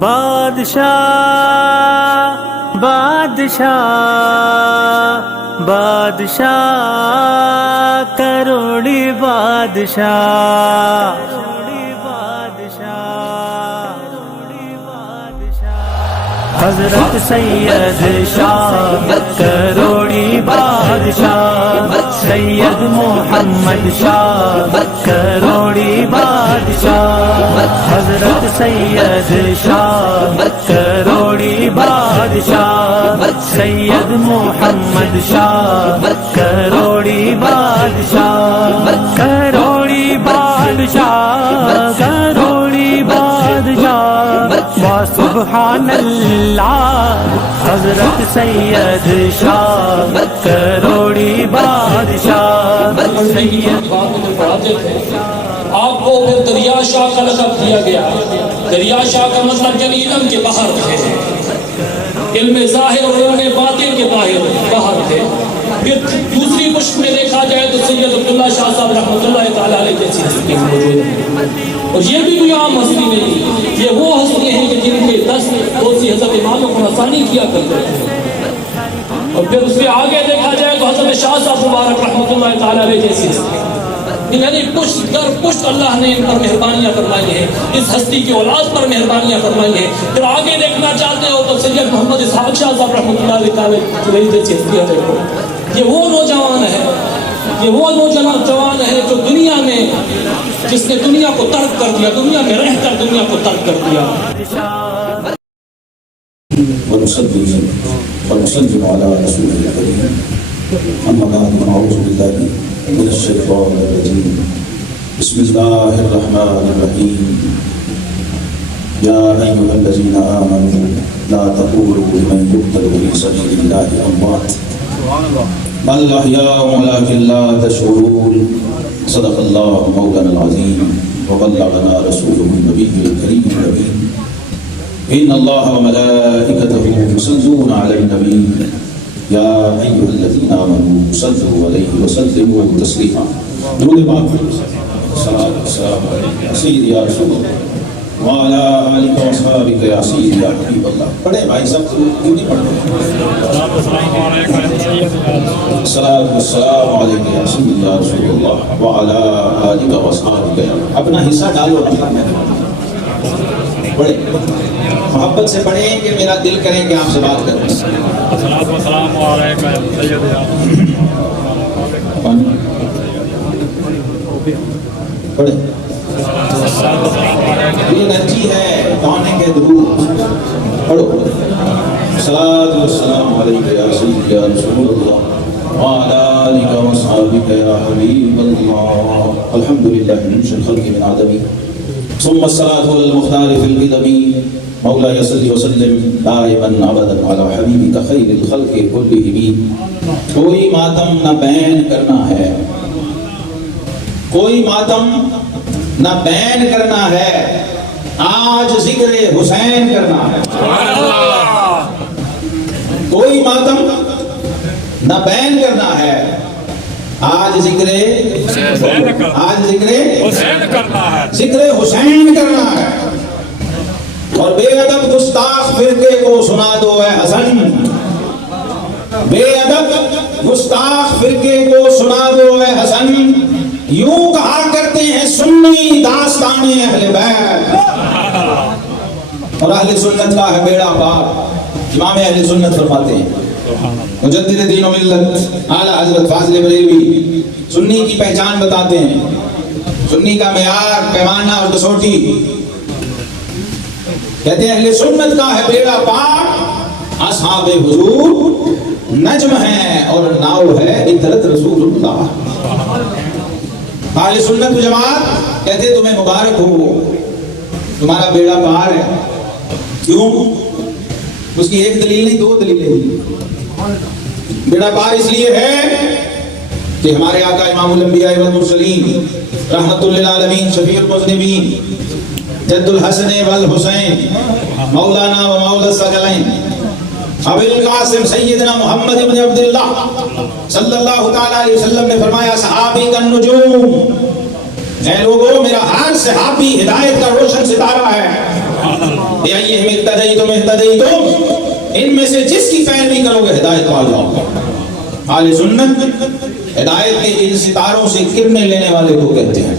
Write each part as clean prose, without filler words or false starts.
بادشاہ بادشاہ بادشاہ کروڑی بادشاہ حضرت سید شاہ کروڑی بادشاہ سید محمد شاہ کروڑی بادشاہ حضرت سید شاہ کروڑی بادشاہ سید محمد شاہ کروڑی بادشاہ کروڑی بادشاہ کروڑی بادشاہ سبحان اللہ حضرت سید شاہ کروڑی بادشاہ سید آپ کو پھر دریا شاہ کا لقب دیا گیا۔ دریا شاہ کا مطلب یعنی علم کے باہر تھے، علم ظاہر اور علم باطن کے باہر تھے۔ پھر دوسری مشق میں دیکھا جائے تو سید عبداللہ شاہ صاحب رحمۃ اللہ تعالیٰ علیہ جیسی ہستی موجود ہیں، اور یہ بھی کوئی عام ہستی نہیں، یہ وہ ہستی ہیں کہ جن کے دست دوسری حضرت امام خراسانی کیا کرتے ہیں۔ اور پھر اس کے آگے دیکھا جائے تو حضرت شاہ صاحب مبارک رحمۃ اللہ تعالیٰ علیہ جیسی ہستی، یعنی پشت در پشت اللہ نے ان پر مہربانیاں فرمائی ہیں، اس ہستی کی اولاد پر مہربانیاں فرمائی ہیں۔ پھر آگے دیکھنا چاہتے ہو تو سید محمد اسحاق شاہ صاحب رحمۃ اللہ تعالیٰ جیسی ہستیاں دیکھو۔ یہ وہ نوجوان ہے، یہ وہ نوجوان ہے جو دنیا میں، جس نے دنیا کو ترک کر دیا، دنیا میں رہ کر دنیا کو ترک کر دیا۔ ونسلم على رسول الكريم أما بعد فأعوذ بالله من الشيطان الرجيم بسم الله الرحمن الرحيم يا أيها الذين آمنوا لا تقولوا لمن يقتل في سبيل الله أموات بل أحياء ولكن لا تشعرون صدق الله مولانا العظيم وبلغنا رسوله النبي الكريم الأمين إن الله وملائكته يصلون على النبي يا أيها الذين آمنوا صلوا عليه وسلموا تسليما درود پاک صلاة والسلام عليك يا سيدي يا رسول الله وعلى آلك وأصحابك يا سيدي يا حبيب الله۔ پڑھے بھائی صاحب کیوں نہیں پڑھتے؟ صلاة والسلام عليك يا سيدي يا رسول الله وعلى آلك وأصحابك يا اپنا حصہ ڈالو پڑھے، محبت سے پڑھیں کہ میرا دل کریں کہ آپ سے بات کریں۔ پڑھیں، یہ نجی ہے گانے کے درود پڑھو۔ صلاۃ والسلام علیک یا سیدی یا رسول اللہ وعلی آلک وصحبک یا حبیب اللہ الحمدللہ منشأ الخلق من عدم ثم الصلاة على المختار في القدم مولاي صل وسلم دائما ابدا على حبيبك خير الخلق كلهم۔ کوئی ماتم نہ بین کرنا ہے، کوئی ماتم نہ بین کرنا ہے، آج ذکر حسین کرنا ہے۔ کوئی ماتم نہ بین کرنا ہے، آج ذکر حسین کرنا ہے۔ اور بے ادب گستاخ فرقے کو سنا دو اے حسن، بے ادب گستاخ فرقے کو سنا دو اے حسن، یوں کہا کرتے ہیں سنی داستان اہل بیت۔ اور اہل سنت کا ہے بیڑا پار، امام اہل سنت فرماتے ہیں، مجدد دین و ملت اعلیٰ حضرت فاضل بریلوی سنی کی پہچان بتاتے ہیں، سنی کا معیار، پیمانہ اور کسوٹی، کہتے ہیں اہل سنت کا ہے بیڑا پار، اصحاب حضور نجم ہیں اور ناؤ ہے عطرت رسول اللہ۔ اہل سنت و جماعت کہتے ہیں تمہیں مبارک ہو، تمہارا بیڑا پار ہے۔ کیوں؟ اس کی ایک دلیل نہیں، دو دلیلیں ہیں۔ بیڑا پار اس لیے ہے کہ ہمارے آقا امام الانبیاء والمرسلین رحمت للعالمین شفیع المذنبین جد الحسن والحسین مولانا و مولا الثقلین ابو القاسم سیدنا محمد بن عبداللہ صلی اللہ تعالیٰ علیہ وسلم نے فرمایا صحابی کا نجوم، اے لوگوں میرا ہر صحابی ہدایت کا روشن ستارہ ہے۔ بِأَيِّهِمْ اقْتَدَيْتُمْ اهْتَدَيْتُمْ، ان میں سے جس کی پیروی کرو گے ہدایت پا جاؤ گے. اہل سنت ہدایت کے ان ستاروں سے کرنے لینے والے کو کہتے ہیں.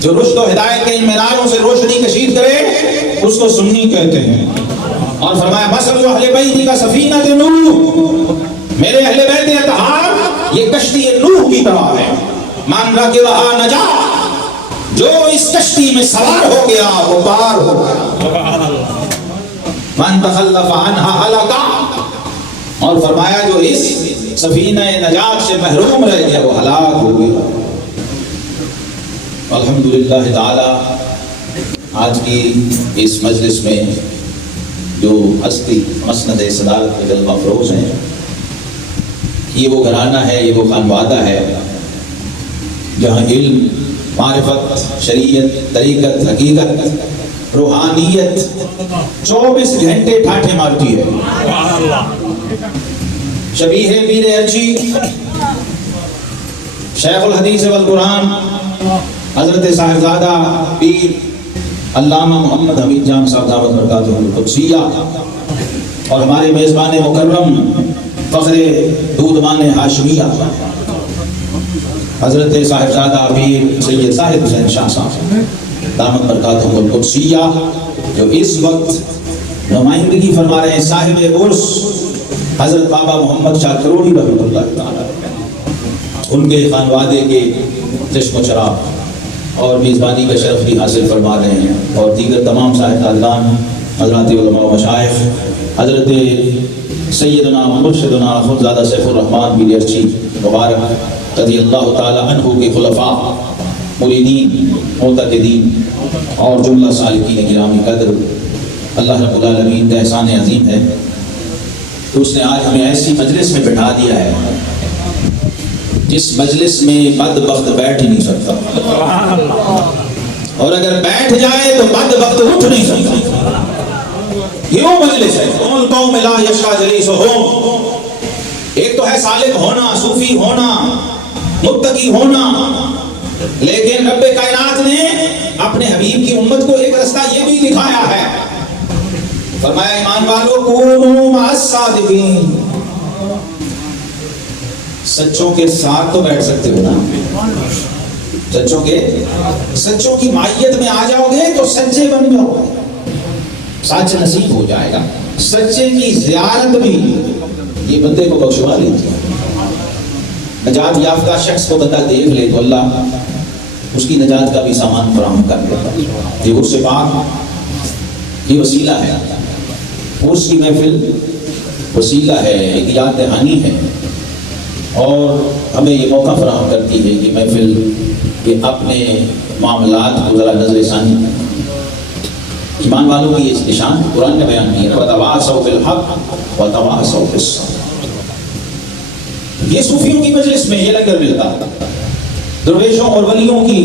جو رشد و ہدایت کے ان میناروں سے روشنی کشید کرے اس کو سنی کہتے ہیں. اور فرمایا مثل اہل بیت کا سفینۃ نوح، میرے اہل بیت اطہار یہ کشتی نوح کی طرح ہے. من رکبھا نجا، جو اس کشتی میں سوار ہو گیا وہ پار ہو گیا. من تخلف عنہا ہلکا، اور فرمایا جو اس سفینہ نجات سے محروم رہ گیا وہ ہلاک ہو گیا. الحمدللہ تعالی آج کی اس مجلس میں جو ہستی مسند صدارت کے جلوہ افروز ہیں، یہ وہ گھرانہ ہے، یہ وہ خانوادہ ہے جہاں علم، معرفت، شریعت، طریقت، حقیقت، روحانیت 24 گھنٹے ٹھاٹھے مارتی ہے. شبیہ پیر ارچی شیخ الحدیث والقرآن حضرت صاحبزادہ پیر علامہ محمد حمید جان صاحب دعوت برکاتہ القدسیہ، اور ہمارے میزبان مکرم فخر دودمان ہاشمیہ حضرت صاحبزادہ پیر سید صاحب حسین شاہ صاحب دامت برکاتہ القدسیہ، جو اس وقت نمائندگی فرما رہے ہیں صاحب عرس حضرت بابا محمد شاہ کروڑی رحمۃ اللہ تعالی، ان کے خانوادے کے چشم و چراغ اور میزبانی کا شرف بھی حاصل فرما رہے ہیں. اور دیگر تمام صاحبان حضرات علماء و مشائخ، حضرت سیدنا مرشدنا خودزادہ سیف الرحمن پیر ارچی مبارک رضی اللہ تعالی عنہ کے خلفاء، مریدین، معتقدین اور جملہ سالکین گرامی قدر، اللہ رب العالمین کا احسان عظیم ہے تو اس نے آج ہمیں ایسی مجلس میں بٹھا دیا ہے جس مجلس میں بدبخت بیٹھ ہی نہیں سکتا، اور اگر بیٹھ جائے تو بدبخت اٹھ نہیں سکتا. یہ وہ مجلس ہے کون قوم لا یشقی جلیسہم. ایک تو ہے سالک ہونا، صوفی ہونا، متقی ہونا، لیکن رب کائنات نے اپنے حبیب کی امت کو ایک رستہ یہ بھی دکھایا ہے. فرمایا ایمان والو کونوا مع الصادقین، سچوں کے ساتھ تو بیٹھ سکتے ہو نا، سچوں کی معیت میں آ جاؤ گے تو سچے بن جاؤ گے، سچ نصیب ہو جائے گا. سچے کی زیارت بھی یہ بندے کو بخشوا لیتی ہے. نجات یافتہ شخص کو بندہ دیکھ لے تو اللہ اس کی نجات کا بھی سامان فراہم کر دیتا. یہ عرس پاک یہ وسیلہ ہے، عرس کی محفل وسیلہ ہے، ایک یاد دہانی ہے، اور ہمیں یہ موقع فراہم کرتی ہے کہ محفل کے اپنے معاملات کو ذرا نظر ثانی. ایمان والوں کی اس نشان قرآن نے بیان کی ہے، وَتَوَاصَوْا بِالْحَقِّ وَتَوَاصَوْا بِالصَّبْرِ. یہ صوفیوں کی مجلس میں یہ لنگر ملتا، درویشوں اور ولیوں کی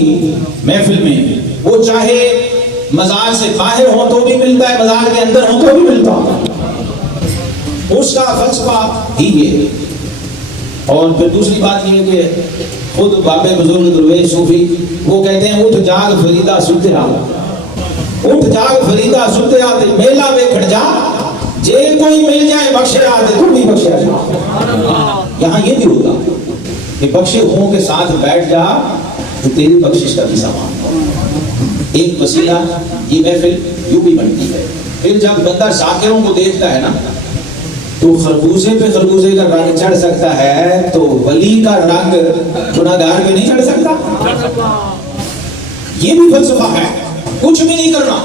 محفل میں وہ چاہے مزار سے باہر ہو تو بھی ملتا ہے، مزار کے اندر ہو تو بھی ملتا ہے. اس کا فلسفہ ہی یہ. اور پھر دوسری بات یہ کہ خود بابے بزرگ درویش صوفی وہ کہتے ہیں اٹھ جاگ فریدہ ستیا، اٹھ جاگ فریدہ ستیا تے میلہ ویکھڑ جا، جے کوئی مل جائے بخشے آتے تو بھی بخشے جا. یہاں یہ بھی ہوگا کہ بخشے ہوں کے ساتھ بیٹھ جا تو تیری بخشش کا بھی سامان. ایک وسیلہ یہ محفل یوں بھی بنتی ہے. پھر جب بندہ ذاکروں کو دیکھتا ہے نا تو خربوزے پہ خربوزے کا رنگ چڑھ سکتا ہے تو ولی کا رنگ گناہگار پہ نہیں چڑھ سکتا. یہ بھی فلسفہ ہے، کچھ بھی نہیں کرنا.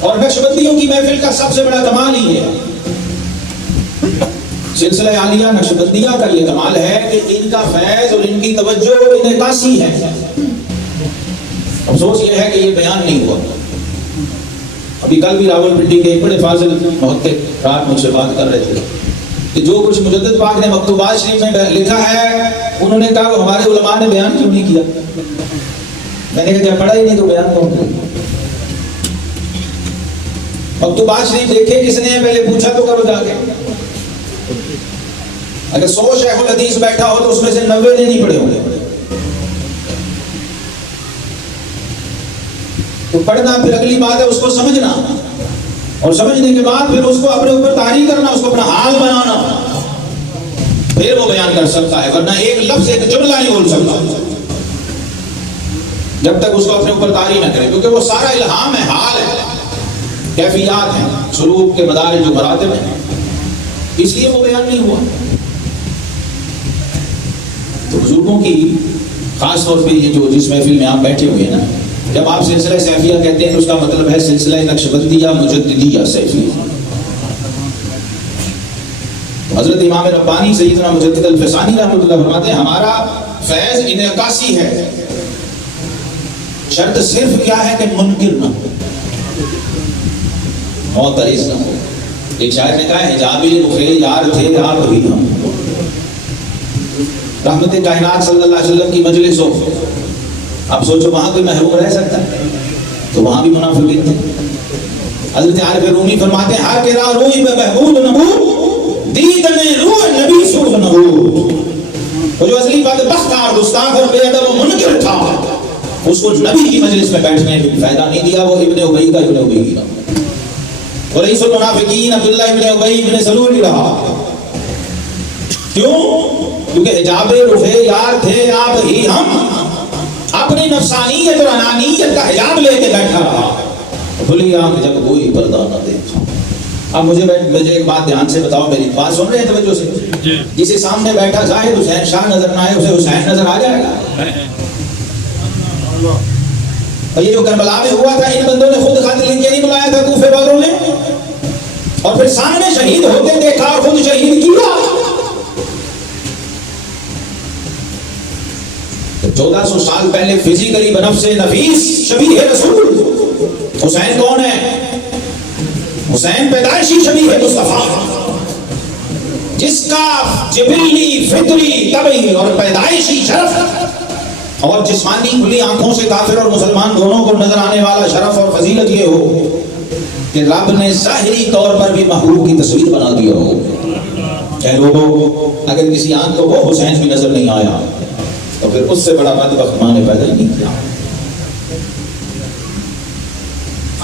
اور نقشبندیوں کی محفل کا سب سے بڑا کمال ہی ہے، سلسلہ عالیہ نقشبندیہ کا یہ کمال ہے کہ ان کا فیض اور ان کی توجہ انعکاسی ہے. افسوس یہ ہے کہ یہ بیان نہیں ہوا. ابھی کل بھی راول پنڈی کے ایک بڑے فاضل محقق رات مجھ سے بات کر رہے تھے کہ جو کچھ مجدد پاک نے مکتوبات شریف میں لکھا ہے انہوں نے کہا کہ ہمارے علماء نے بیان کیوں نہیں کیا. میں نے کہا جب پڑھا ہی نہیں تو بیان کون کرے. مکتوبات شریف دیکھے کس نے پہلے پوچھا تو کرو جا کے. اگر 100 شیخ الحدیث بیٹھا ہو تو اس میں سے 90 نے نہیں پڑھے ہوں گے. تو پڑھنا پھر اگلی بات ہے اس کو سمجھنا. اور سمجھنے کے بعد پھر اس کو اپنے اوپر طاری کرنا، اس کو اپنا حال بنانا، پھر وہ بیان کر سکتا ہے، ورنہ ایک لفظ ایک جملہ نہیں بول سکتا جب تک اس کو اپنے اوپر طاری نہ کرے، کیونکہ وہ سارا الہام ہے، حال ہے، کیفیات ہیں، سلوک کے مدارج جو مراتب ہیں، اس لیے وہ بیان نہیں ہوا۔ تو بزرگوں کی خاص طور پہ یہ جو جس محفل میں آپ بیٹھے ہوئے ہیں نا، جب آپ سلسلہ سیفیہ کہتے ہیں تو اس کا مطلب ہے سلسلہ نقشبندیہ مجددیہ سیفیہ۔ حضرت امام ربانی سیدنا مجدد الفسانی رحمۃ اللہ فرماتے ہیں ہمارا فیض انعکاسی ہے، شرط صرف کیا ہے کہ منکر نہ ہو، معترض نہ ہو۔ ایک شاعر نے کہا حجابی رخ یار تھے آپ ہی ہم، رحمت کائنات صلی اللہ علیہ وسلم کی مجلس ہو، اب سوچو وہاں کوئی محروم رہ سکتا ہے؟ تو وہاں بھی منافقین تھے۔ حضرت عارف رومی فرماتے ہیں ہر کرا روئی میں محبوب نبو دید میں روح نبی سوخ نبو۔ وہ جو اصلی بات بخت اور گستاخ اور بے ادب و منکر تھا، اس کو نبی کی مجلس میں بیٹھنے میں فائدہ نہیں دیا، وہ ابن ابی کا اور رئیس المنافقین عبداللہ ابن ابی ابن سلول ہی رہا۔ کیوں؟ کیونکہ حجاب رخ یار تھے آپ ہی ہم، اپنی نفسانیت اور انانیت کا حجاب لے کے بیٹھا رہا، کھلی آنکھ جب کوئی پردہ نہ دیکھا۔ اب مجھے ایک بات دھیان سے بتاؤ، میری بات سن رہے ہیں توجہ سے؟ جسے سامنے بیٹھا زاہد حسین شاہ نظر نہ آئے، اسے حسین نظر آ جائے گا؟ اور یہ جو کربلا میں ہوا تھا، ان بندوں نے خود خط لکھ کے نہیں بلایا تھا کوفے والوں نے، اور پھر سامنے شہید ہوتے دیکھا اور خود شہید کیا۔ 1400 سال پہلے فزیکلی بنفس نفیس شبیہ رسول حسین کون ہے؟ حسین پیدائشی شبیہ مصطفیٰ، جس کا جبلی فطری طبعی اور پیدائشی شرف اور جسمانی کھلی آنکھوں سے کافر اور مسلمان دونوں کو نظر آنے والا شرف اور فضیلت یہ ہو کہ رب نے ظاہری طور پر بھی محبوب کی تصویر بنا دیا ہو۔ اے لوگوں، اگر کسی آنکھ کو وہ حسین بھی نظر نہیں آیا تو پھر اس سے بڑا بدبخت ماں نے پیدا ہی نہیں کیا۔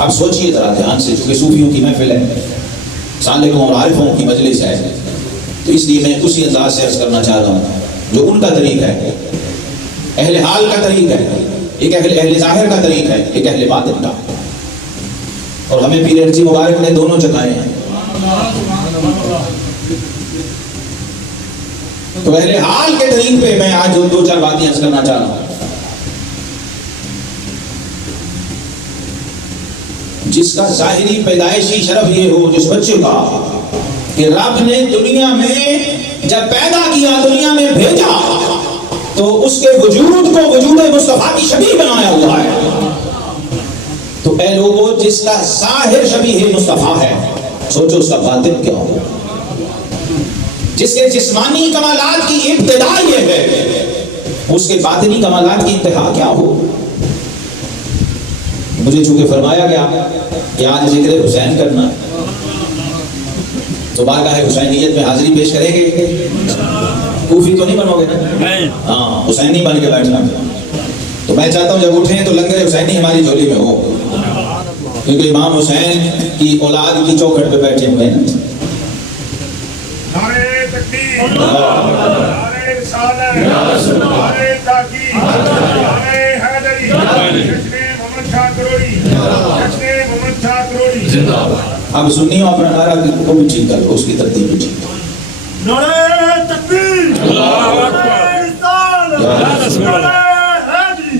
آپ سوچئے ذرا دھیان سے، چونکہ صوفیوں کی محفل ہے، سالکوں اور عارفوں کی مجلس ہے، تو اس لیے میں اسی انداز سے عرض کرنا چاہ رہا ہوں جو ان کا طریقہ ہے، اہل حال کا طریقہ ہے، ایک اہل ظاہر کا طریقہ ہے، ایک اہل باطن کا، اور ہمیں پیر ارچی مبارک نے دونوں چکھائے ہیں۔ تو اہل حال کے طریق پہ میں آج دو چار باتیں عرض کرنا چاہ رہا ہوں۔ جس کا ظاہری پیدائشی شرف یہ ہو، جس بچے کا کہ رب نے دنیا میں جب پیدا کیا، دنیا میں بھیجا، تو اس کے وجود کو وجود مصطفیٰ کی شبیہ بنایا ہوا ہے۔ تو اے لوگوں، جس کا ظاہر شبیہ مصطفیٰ ہے، سوچو اس کا باطن کیا ہو۔ جس کے جسمانی کمالات کی ابتدا یہ ہے، اس کے باطنی کمالات کی انتہا کیا ہو۔ مجھے چونکہ فرمایا گیا کہ آج ذکر حسین کرنا ہے، تو بارگاہ حسینیت میں حاضری پیش کریں گے۔ کوفی تو نہیں بنو گے نا؟ ہاں، حسینی بن کے بیٹھنا۔ تو میں چاہتا ہوں جب اٹھیں تو لنگر حسینی ہماری جھولی میں ہو، کیونکہ امام حسین کی اولاد کی چوکھٹ پہ بیٹھے ہوئے ہیں۔ نعرہ تکبیر، نعرہ رسالت، نعرہ تحقیق، نعرہ حیدری، جشن محمد شاہ کروڑی، جشن محمد شاہ کروڑی۔ اب سنیو اپنا نعرہ کو بھی ٹھیک کر لو، اس کی ترتیب بھی ٹھیک کرو۔ نعرہ تکبیر، نعرہ رسالت، نعرہ حیدری،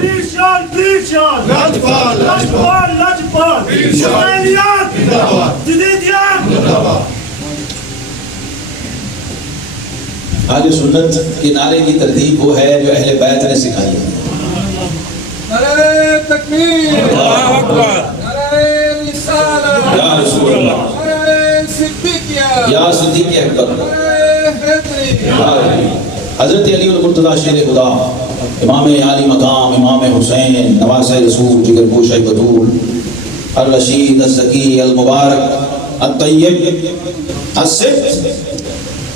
دیشان دیشان، لجپال لجپال لجپال، حسینیت جدیدیت۔ آج سنت کے نعرے کی ترتیب وہ ہے جو اہل بیت نے سکھائی ہے۔ نعرہ تکبیر، اللہ اکبر، نعرہ رسالت، یا رسول اللہ، نعرہ صدیقیہ، یا صدیق اکبر، نعرہ حیدری۔ حضرت علی المرتضی شیر خدا، امام عالی مقام، امام حسین، نواز رسول، جگر پوش بطول، الرشید، الزکی، المبارک، الطیب، الصبت،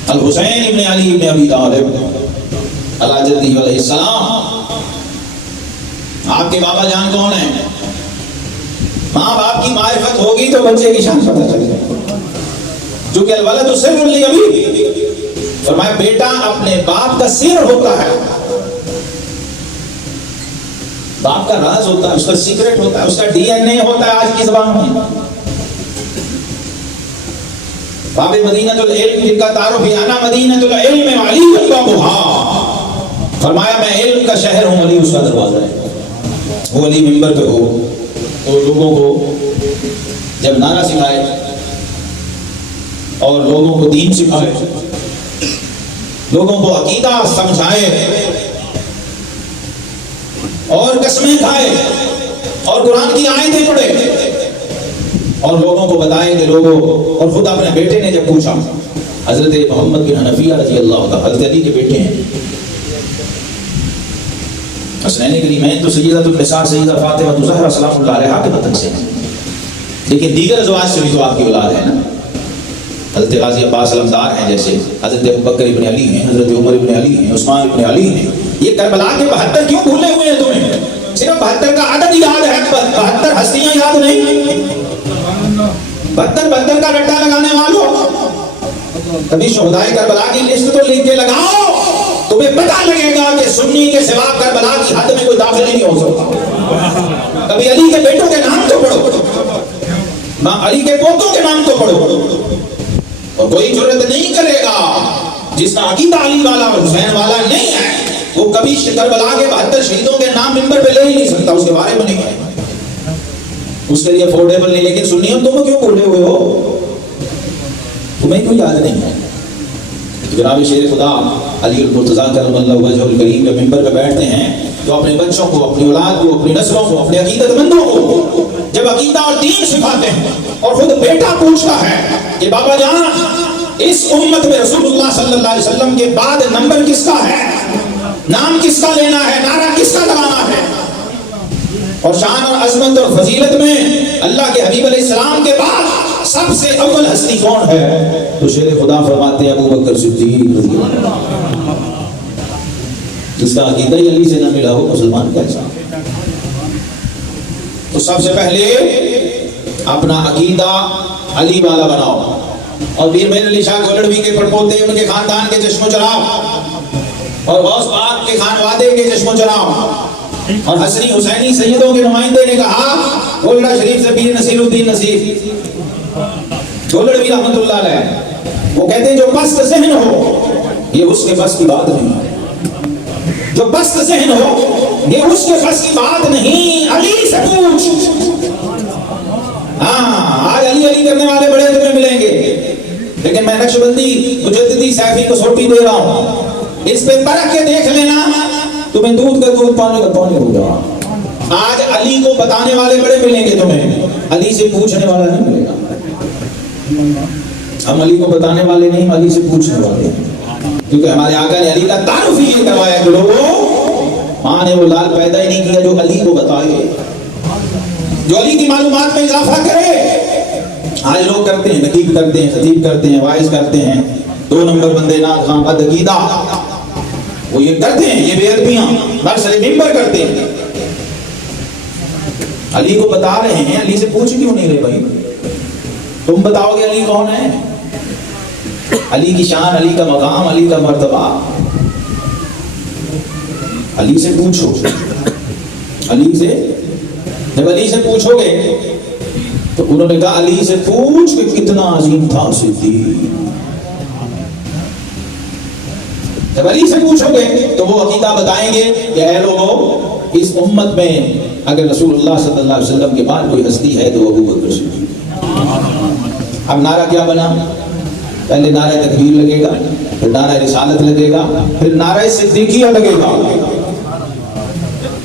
الحسین ابن علی ابن ابی طالب علی جدہ علیہ السلام۔ آپ کے بابا جان کون ہیں؟ ماں باپ کی معرفت ہوگی تو بچے کی شان پتہ چلے گا. چونکہ الولد سر لابیہ، فرمایا بیٹا اپنے باپ کا سر ہوتا ہے، باپ کا راز ہوتا ہے، اس کا سیکرٹ ہوتا ہے، اس کا ڈی این اے ہوتا ہے. آج کی زبان میں باب مدینۃ العلم جن کا تعارف ہے، انا مدینۃ العلم وعلی بابھا، فرمایا میں علم کا شہر ہوں، علی اس کا دروازہ ہے. وہ علی منبر پہ ہو تو لوگوں کو جب نعرہ سکھائے اور لوگوں کو دین سکھائے، لوگوں کو عقیدہ سمجھائے اور قسمیں کھائے اور قرآن کی آیتیں پڑھے اور لوگوں کو بتائے کہ لوگوں، اور خود اپنے بیٹے نے جب پوچھا، حضرت محمد بن حنفیہ رضی اللہ تعالیٰ، حضرت علی کے بیٹے ہیں، حسنین کریمین تو سیدۃ النساء سیدہ فاطمہ الزہرا سلام اللہ علیہا کے وطن سے ہیں، لیکن دیگر ازواج سے بھی تو آپ کی اولاد ہے نا. حضرت غازی عباس علمدار ہیں، جیسے حضرت ابوبکر ابن علی ہیں، حضرت عمر ابن علی ہیں، عثمان ابن علی ہیں. یہ کربلا کے 72 کیوں بھولے ہوئے ہیں تمہیں؟ صرف 72 کا عدد یاد ہے، 72 ہستیاں یاد نہیں. 72 کا رٹا لگانے والوں، کبھی شہدائے کربلا کی لسٹ تو لکھ کے لگاؤ، تمہیں پتہ لگے گا کہ سنی کے سوا کربلا کی حد میں کوئی داخل نہیں ہو سکتا. کبھی علی کے بیٹوں کے نام تو پڑھو، علی کے پوتوں کے نام تو پڑھو. اور کوئی جرت نہیں کرے گا جس کا عقیدہ علی والا اور حسین والا نہیں ہے، وہ کبھی کربلا کے 72 شہیدوں کے نام منبر پہ لے ہی نہیں سکتا، اس کے بارے میں نہیں ہے، اس کے لیے افورڈیبل نہیں. لیکن سنیوں تم کیوں بھولے ہوئے ہو؟ تمہیں کوئی یاد نہیں ہے. جناب شیر خدا علی المرتضیٰ کرم اللہ وجہ الکریم کے منبر پہ بیٹھتے ہیں تو اپنے بچوں کو، اپنی اولاد کو، اپنی نسلوں کو، اپنے عقیدت مندوں کو جب عقیدہ اور دین سکھاتے ہیں اور خود بیٹا پوچھتا ہے کہ بابا جان اس امت میں رسول اللہ صلی اللہ علیہ وسلم کے بعد نمبر کس کا ہے، نام کس کا لینا ہے، نعرہ کس کا لگانا ہے، اور شان اور عظمت اور فضیلت میں اللہ کے حبیب علیہ السلام کے بعد سب سے اول ہستی کون ہے، تو شیر خدا فرماتے ہیں ابو بکر صدیق رضی اللہ عنہ. جس کا عقیدہ علی سے نہ ملا ہو مسلمان کیسا؟ تو سب سے پہلے اپنا عقیدہ علی والا بناؤ. اور پیر مہر علی شاہ گولڑوی کے پڑپوتے، ان کے خاندان کے چشم و چراغ، اور غوث پاک کے خانوادے کے چشم و چراغ، اور حسنی حسینی سیدوں کے نمائندے نے کہا گولڑا شریف سے پیر نصیر الدین نصیر گولڑوی رحمۃ اللہ علیہ، وہ کہتے ہیں جو پست ذہن ہو یہ اس کے بس کی بات نہیں، جو پست ذہن ہو یہ اس کے بس کی بات نہیں، علی سے پوچھ. ہاں آج علی علی کرنے والے بڑے تمہیں ملیں گے، لیکن میں نقشبندی مجددی سیفی کو سوٹی دے رہا ہوں، اس پہ پرکھ کے دیکھ لینا، تمہیں دودھ کا دودھ پانی کا پانی ہوگا. آج علی کو بتانے والے بڑے ملیں گے تمہیں، علی سے پوچھنے والا نہیں ملے گا. ہم علی کو بتانے والے نہیں، ہم علی سے پوچھنے والے ہیں، کیونکہ ہمارے آقا نے علی کا تعارف ہی یہ کروایا کہ لوگوں، ماں نے وہ لال پیدا ہی نہیں کیا جو علی کو بتائے، جو علی کی معلومات میں اضافہ کرے. آج لوگ کرتے ہیں، نقیب کرتے ہیں، خطیب کرتے ہیں، وائز کرتے ہیں، 2 نمبر بندے نعت خواں بد عقیدہ، وہ یہ کرتے ہیں، یہ بے ادبیاں برسر ممبر کرتے ہیں. علی کو بتا رہے ہیں، علی سے پوچھ کیوں نہیں رہے بھائی؟ تم بتاؤ گے علی کون ہے، علی کی شان، علی کا مقام، علی کا مرتبہ، علی سے پوچھو. علی سے جب علی سے پوچھو گے تو انہوں نے کہا علی سے پوچھ کہ کتنا عظیم تھا صدیق. جب علی سے پوچھو گے تو وہ عقیدہ بتائیں گے کہ اے لوگوں، اس امت میں اگر رسول اللہ صلی اللہ علیہ وسلم کے بعد کوئی ہستی ہے تو وہ ابو بکر صدیق. اب نعرہ کیا بنا؟ پہلے نعرہ تکبیر لگے گا، پھر نعرہ رسالت لگے گا، پھر نعرہ صدیقیہ لگے گا.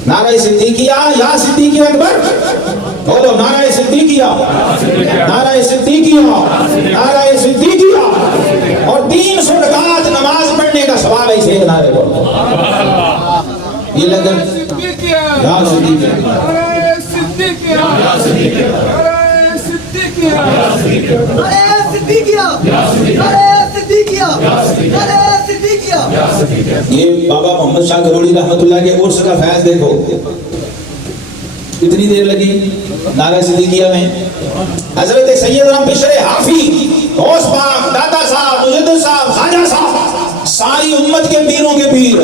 نعرہ صدیقیہ یا صدیق اکبر، بولو نعرہ صدیقیہ، نعرہ صدیقیہ، نعرہ صدیقیہ. اور 300 رکعت نماز پڑھنے کا ثواب ہے اس ایک نعرے پر. یہ لگن یا صدیقیہ، یہ بابا محمد شاہ گروڑی رحمۃ اللہ کے عرس کا فیض دیکھو. کتنی دیر لگی نعرہ صدیقیہ میں؟ حضرت سیدنا بشر حافی، غوث پاک، داتا صاحب، مجدد صاحب، خواجہ صاحب، ساری امت کے پیروں کے پیر،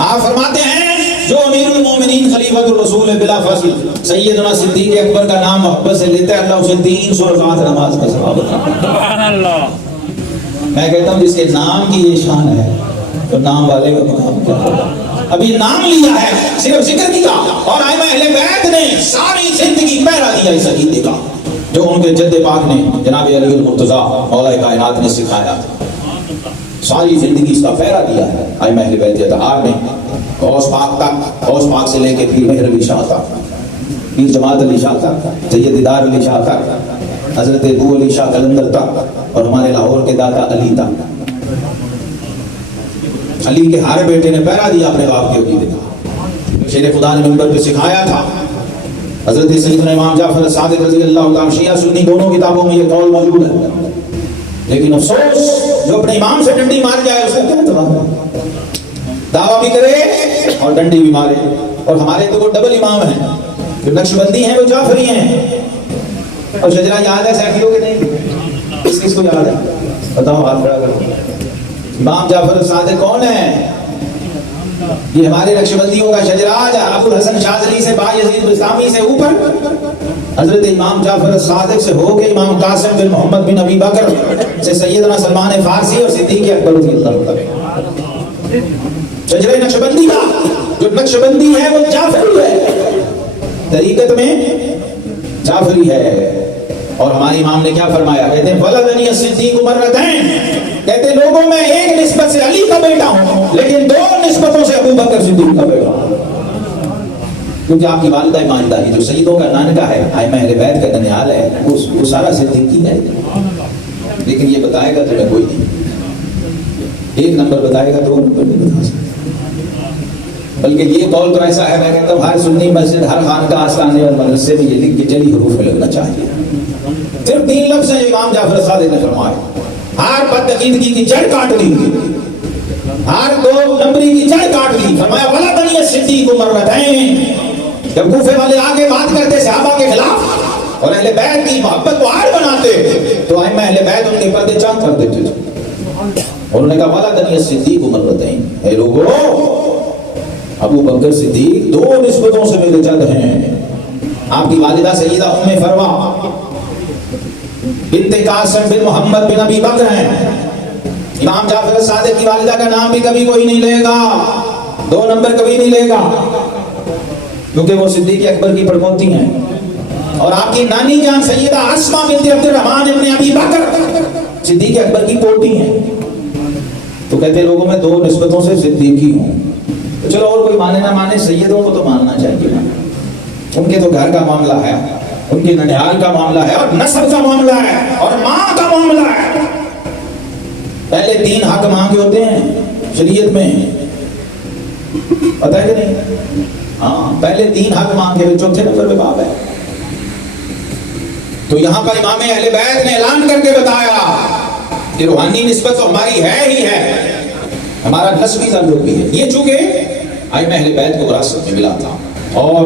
آپ فرماتے ہیں جو امیر المومنین خلیفۃ الرسول بلا فصل سیدنا صدیق اکبر کا نام محبت سے لیتا ہے، اللہ اسے 300 رکعت نماز کا ثواب عطا کرتا ہے۔ سبحان اللہ۔ میں کہتا ہوں جس کے نام کی یہ شان ہے تو نام والے کا مقام کیا ہوگا؟ ابھی نام لیا ہے، صرف ذکر کیا، اور ائمہ اہل بیت نے ساری زندگی پہرا دیا اس عقیدے کا جو ان کے جد پاک نے جناب علی المرتضیٰ مولا کائنات نے سکھایا تھا۔ ساری زندگی اس کا پہرا دیا ہے ائمہ اہل بیت اتحاد نے، غوث پاک تک، غوث پاک سے لے کے پیر مہر علی شاہ تک، پیر جماعت علی شاہ تک، سید دیدار علی شاہ تک، حضرت ابو علی شاہ قلندر تک، اور ہمارے لاہور کے داتا علی تک۔ علی کے ہر بیٹے نے پہرا دیا اپنے باپ کے عقیدے کا، شیر خدا نے منبر پہ سکھایا تھا۔ حضرت سیدنا امام جعفر صادق رضی اللہ تعالیٰ، شیعہ سنی دونوں کتابوں میں یہ قول موجود ہے، لیکن افسوس جو اپنے امام سے ڈنڈی مار جائے اس کا کیا جواب ہے؟ دعویٰ بھی کرے اور ڈنڈی بھی مارے۔ اور ہمارے تو وہ ڈبل امام ہیں، جو نقشبندی ہیں وہ جعفری ہیں۔ اور شجرہ یاد ہے سیکھیوں کے نہیں؟ کس کو یاد ہے؟ بتاؤ، ہاتھ کھڑا کرو۔ امام جعفر صادق کون ہے؟ یہ ہمارے نقشبندیوں کا شجراج ہے، ابو الحسن شاذلی سے، بایزید بستامی سے اوپر حضرت امام جعفر صادق سے ہو کے امام قاسم بن محمد بن ابی بکر سے سیدنا سلمان فارسی اور صدیق اکبر رضی اللہ عنہ۔ شجرہ نقشبندی کا جو نقشبندی ہے وہ جعفری ہے، طریقت میں جعفری ہے۔ اور ہمارے امام نے کیا فرمایا؟ کہتے ہیں ولدنی الصدیق مرتین، کہتے لوگوں میں ایک نسبت سے علی کا بیٹا ہوں لیکن 2 نسبتوں سے ابو بکر صدیق کا بیٹا ہوں، کیونکہ آپ کی والدہ ایمانداری جو سیدوں کا نانکا ہے، ائمہ اہل بیت کا ننیال ہے، وہ سارا صدیقی ہے۔ لیکن یہ بتائے گا تمہیں کوئی نہیں، 1 نمبر بتائے گا 2 نمبر نہیں بتا سکتا۔ بلکہ یہ قول تو ایسا ہے، میں کہتا ہوں ہر سنی مسجد، ہر خانقاہ، آستانے اور مدرسے میں یہ لکھ کے جلی حروف میں لگنا چاہیے۔ صرف 3 لفظ ہیں امام جعفر صادق نے فرمائے، ہر بدعقیدگی کی جڑ کاٹ لی، ہر 2 نمبری کی جڑ کاٹ لی۔ فرمایا ولدنی الصدیق مرتین۔ جب کوفے والے آگے بات کرتے صحابہ کے خلاف اور اہل بیت کی محبت کو آڑ بناتے تو ائمہ اہل بیت ان کے پردے چاک کر دیتے تھے۔ انہوں نے کہا ولدنی الصدیق مرتین، اے لوگوں ابو بکر صدیق 2 نسبتوں سے میرے جد ہیں۔ آپ کی والدہ سیدہ ام فروا بنت قاسم بن محمد بن ابی بکر ہیں۔ امام جعفر صادق کی والدہ کا نام بھی کبھی کوئی نہیں لے گا، 2 نمبر کبھی نہیں لے گا، کیونکہ وہ صدیق اکبر کی پڑپوتی ہیں۔ اور آپ کی نانی جان سیدہ اسماء بنت عبد الرحمن ابن ابی بکر صدیق اکبر کی پوتی ہیں۔ تو کہتے ہیں لوگوں میں 2 نسبتوں سے صدیقی ہوں۔ تو چلو اور کوئی مانے نہ مانے، سیدوں کو تو ماننا چاہیے نا، ان کے تو گھر کا معاملہ ہے، ان کے ننیال کا معاملہ ہے، اور نسب کا معاملہ ہے، اور ماں کا معاملہ ہے۔ پہلے 3 حق ماں کے ہوتے ہیں شریعت میں، پتہ ہے کہ نہیں؟ ہاں، پہلے 3 حق ماں کے، 4تھے نمبر پہ باپ ہے۔ تو یہاں پر امام اہل بیت نے اعلان کر کے بتایا کہ روحانی نسبت تو ہماری ہے ہی ہے، ہمارا نسبی تعلق بھی ہے۔ یہ چونکہ ائمہ اہل بیت کو وراثت میں ملا تھا، اور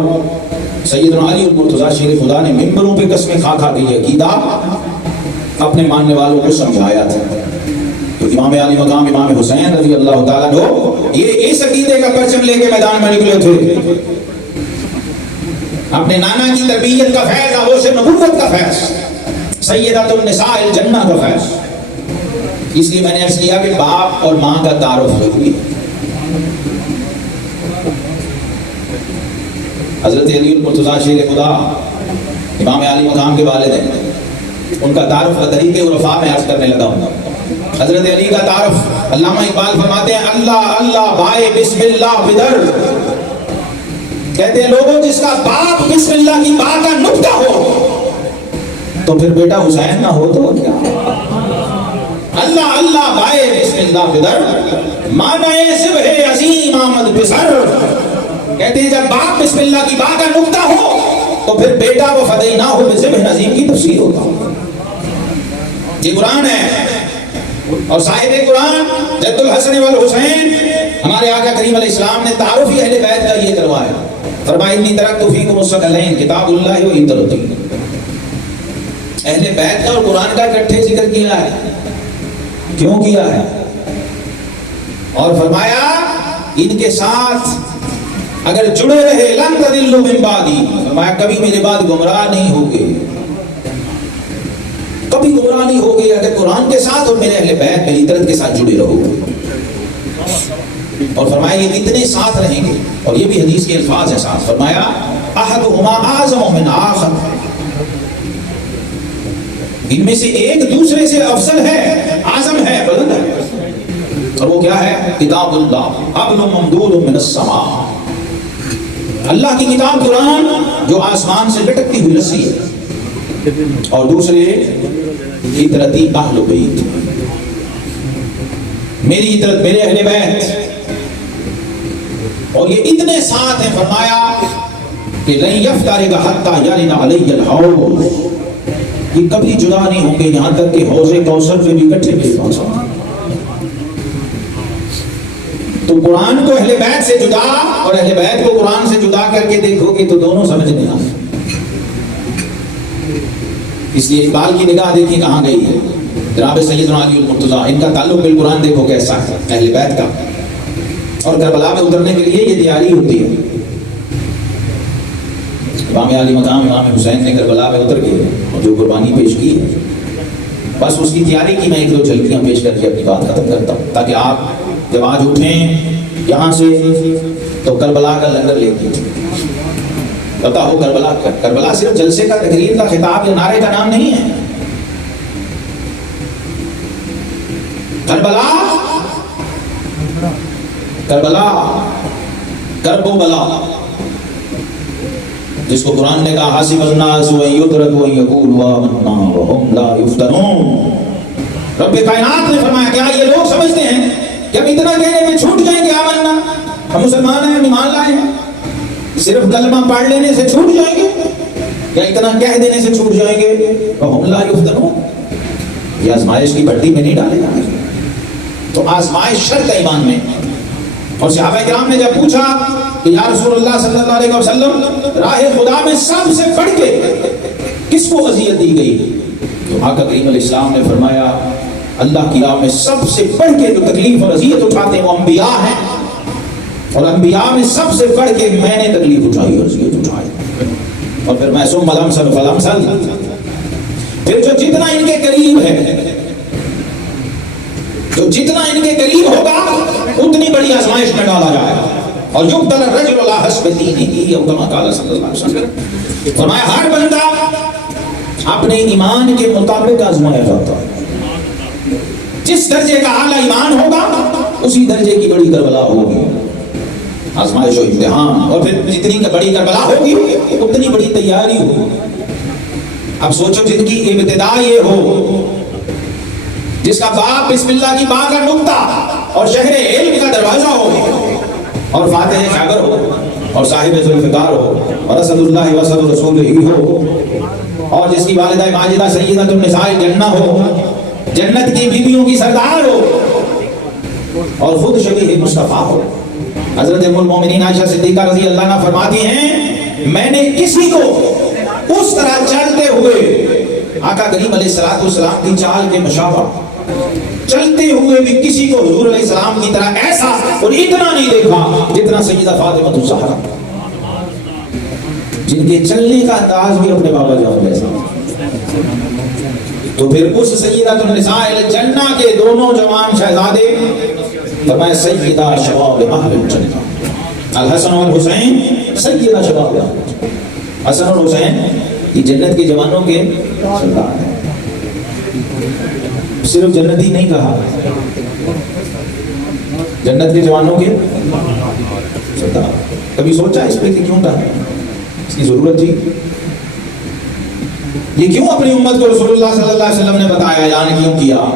سیدنا علی المرتضیٰ شیر خدا نے ممبروں پہ قسمیں کھا کھا کے یہ عقیدہ اپنے ماننے والوں کو سمجھایا تھا۔ تو امام علی مقام امام حسین رضی اللہ تعالیٰ عنہ یہ اس عقیدے کا پرچم لے کے میدان میں نکلے تھے، اپنے نانا کی تربیت کا فیض، آغوش نبوت کا فیض، سیدۃ النساء الجنہ کا فیض۔ اس لیے میں نے عرض کیا کہ باپ اور ماں کا تعارف ضروری ہے۔ حضرت علی المرتضیٰ شیر خدا امام علی مقام کے والد ہیں، ان کا تعارف طریق عرفاء میں عرض کرنے لگا ہوں۔ حضرت علی کا تعارف علامہ اقبال فرماتے ہیں اللہ اللہ بائے بسم اللہ بدر، کہتے ہیں لوگوں جس کا باپ بسم اللہ کی با کا نقطہ ہو تو پھر بیٹا حسین نہ ہو تو کیا؟ اللہ اللہ بائے بسم اللہ بدر مانائے صبح عظیم آمد بسر، کہتے ہیں جب باپ بسم اللہ کی با کا نقطہ ہو تو پھر بیٹا وہ فدی نہ ہو بسم عظیم کی تفسیر ہوتا۔ یہ قرآن ہے، اور صاحب قرآن جد الحسن والحسین ہمارے آقا کریم علیہ السلام نے تعارف ہی اہل بیت کا یہ کروایا. فرمایا انی ترکت فیکم الثقلین کتاب اللہ و عطر. اہل بیت کا اور قرآن کا اکٹھے ذکر کیا ہے. کیوں کیا ہے؟ اور فرمایا ان کے ساتھ اگر جڑے رہے لن تضلوا من بعدی، فرمایا کبھی میرے بعد گمراہ نہیں ہوگے، کبھی گمراہ نہیں ہوگے اگر قرآن کے ساتھ اور میرے اہل بیت میری طرف کے ساتھ جڑے رہو. اور فرمایا یہ اتنے ساتھ رہیں گے، اور یہ بھی حدیث کے الفاظ ہیں ساتھ. فرمایا احدہما اعظم من آخر، ان میں سے ایک دوسرے سے افضل ہے، اعظم ہے، بلند ہے. اور وہ کیا ہے؟ کتاب اللہ حبل ممدود من السماء، اللہ کی کتاب قرآن جو آسمان سے لٹکتی ہوئی رسی ہے. اور دوسرے عطرتی اہل بیت، میری عطرت میرے اہل بیت. اور یہ اتنے ساتھ ہیں فرمایا کہ لن یفترق حتی یرد علی الحوض، یہ کبھی جدا نہیں ہوں گے یہاں تک کہ حوض کوثر پہ بھی اکٹھے میرے پاس آؤں. تو قرآن کو اہل بیت سے جدا اور اہل بیت کو قرآن سے جدا کر کے دیکھو گے تو دونوں سمجھ نہیں آتے. اس لیے اقبال کی نگاہ دیکھیں کہاں گئی ہے. جناب سیدنا علی المرتضیٰ، ان کا تعلق بالقرآن دیکھو کیسا ہے اہل بیت کا. اور کربلا میں اترنے کے لیے یہ تیاری ہوتی ہے. امام علی مقام امام حسین نے کربلا میں اتر کے جو قربانی پیش کی ہے، بس اس کی تیاری کی میں ایک دو جھلکیاں پیش کر کے اپنی بات ختم کرتا ہوں، تاکہ آپ جب آج اٹھیں یہاں سے تو کربلا کا لنگر لے کے پتا ہو. کربلا صرف جلسے کا، تقریر کا، خطاب یا نعرے کا نام نہیں ہے. کربلا کرب و بلا، جس کو قرآن نے کہا حسب الناس ان یترکوا ان یقولوا آمنا وهم لا یفتنون. رب کائنات نے فرمایا کیا یہ لوگ سمجھتے ہیں کہ ہم اتنا کہنے میں چھوٹ جائیں گے آمنا، ہم مسلمان ہیں، ہم ایمان لائے ہیں، صرف کلمہ پڑھ لینے سے چھوٹ جائیں گے یا اتنا کہہ دینے سے چھوٹ جائیں گے؟ وهم لا یفتنون، یہ آزمائش کی بھٹی میں نہیں ڈالے جائیں گے. تو آزمائش شرط ہے ایمان میں. اور صحابہ کرام نے جب پوچھا کہ یا رسول اللہ صلی اللہ علیہ وسلم راہ خدا میں سب سے بڑھ کے کس کو اذیت دی گئی، تو آقا کریم علیہ السلام نے فرمایا اللہ کی راہ میں سب سے بڑھ کے جو تکلیف اور اذیت اٹھاتے ہیں وہ انبیاء ہیں، اور انبیاء میں سب سے بڑھ کے میں نے تکلیف اٹھائی اور اذیت اٹھائی. اور پھر میں ثم الامثل فالامثل، پھر جو جتنا ان کے قریب ہے، جو جتنا ان کے قریب ہوگا اتنی بڑی آزمائش میں ڈالا جائے گا. اور یبتلی الرجل علی حسب دینہ او کما قال صلی اللہ علیہ وسلم، فرمایا ہر بندہ اپنے ایمان کے مطابق آزمایا جاتا ہے. جس درجے کا اعلیٰ ایمان ہوگا اسی درجے کی بڑی کربلا ہوگی، آزمائش و امتحان. اور پھر جتنی بڑی کربلا ہوگی اتنی بڑی تیاری ہوگی. اب سوچو جن کی ابتدا یہ ہو، جس کا باپ بسم اللہ کی ماں کا نقطہ اور شہر علم کا دروازہ ہو، اور فاتح خیبر ہو، اور صاحب ذوالفقار ہو، اور اسد اللہ واسد رسول ہی ہو، اور جس کی والدہ ماجدہ سیدۃ النساء الجنہ ہو، جنت کی بیویوں کی سردار ہو، اور خود شبیہ مصطفیٰ ہو. حضرت ام المومنین عائشہ صدیقہ رضی اللہ عنہا فرماتی ہیں میں نے کسی کو اس طرح چلتے ہوئے آقا کریم علیہ السلام کی چال کے مشابہ چلتے ہوئے بھی کسی کو حضور علیہ السلام کی طرح ایسا اور اتنا نہیں دیکھا جتنا سیدہ فاطمہ الزہرا، جن کے چلنے کا انداز بھی اپنے بابا جان جیسا. تو پھر اس سیدۃ النساء الجنہ کے دونوں جوان شہزادے، فرمایا سیدہ شباب اہل الجنہ، الحسن والحسین سیدہ شباب اہل. حسن اور حسین یہ جنت کے جوانوں کے سردار ہیں. صرف جنتی نہیں کہا، جنت کے جوانوں کے سردار. کبھی سوچا اس پہ کہ کیوں کہا؟ اس کی ضرورت تھی. یہ کیوں اپنی امت کو رسول اللہ صلی اللہ علیہ وسلم نے بتایا، یعنی کیوں کیا؟